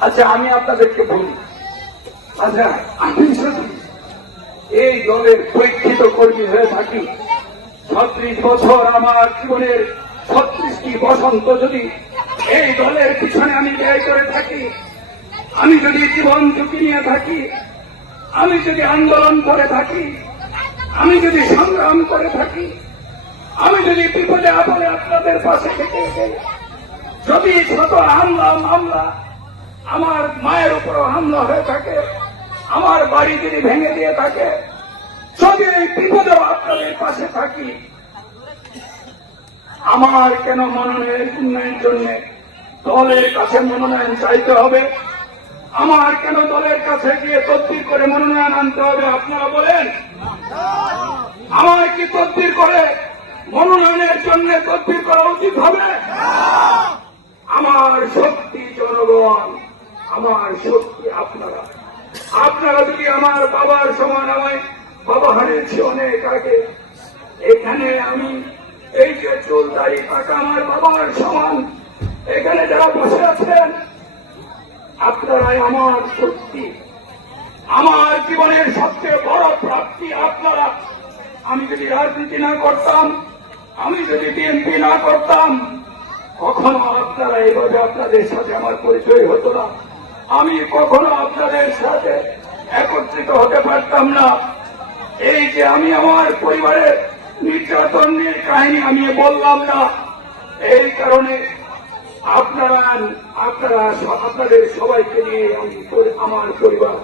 আচ্ছা আমি আপনাদেরকে বলি। আচ্ছা আমি শুধু এই দলের পরীক্ষিত কর্মী হয়ে থাকি, ছত্রিশ বছর আমার জীবনের ছত্রিশটি বসন্ত যদি এই দলের পিছনে আমি ব্যয় করে থাকি, আমি যদি জীবন ঝুঁকি নিয়ে থাকি, আমি যদি আন্দোলন করে থাকি, আমি যদি সংগ্রাম করে থাকি আমি যদি বিপদে আপদে আপনাদের পাশে থেকে যদি শত হামলা, মামলা আমার মায়ের উপরও হামলা হয়ে থাকে, আমার বাড়ি যদি ভেঙে দিয়ে থাকে, যদি এই বিপদেও আপনাদের পাশে থাকি, আমার কেন মনোনয়ন উন্নয়নের জন্য দলের কাছে মনোনয়ন চাইতে হবে? আমার কেন দলের কাছে গিয়ে তদবির করে মনোনয়ন আনতে হবে, আপনারা বলেন? আমার কি তদবির করে মনোনয়নের জন্য তদবির করা উচিত হবে? আমার শক্তি জনগণ, আমার শক্তি আপনারা। আপনারা যদি আমার বাবার সমান আমায় বাবা হারিয়েছি অনেক আগে, এখানে আমি এই যে চুল, দাড়ি, পাকা আমার বাবার সমান, এখানে যারা বসে আছেন, আপনারাই আমার শক্তি। আমার জীবনের সবচেয়ে বড় প্রাপ্তি আপনারা। আমি যদি রাজনীতি না করতাম আমি যদি বিএনপি না করতাম, কখনো আপনারা এইভাবে আপনাদের সাথে আমার পরিচয় হতো না। আমি কখনো আপনাদের সাথে একত্রিত হতে পারতাম না। এই যে আমি আমার পরিবারের নির্যাতনের কাহিনী আমি বললাম না, এই কারণে আপনারা আপনারা আপনাদের সবাইকে নিয়ে আমি আমার পরিবার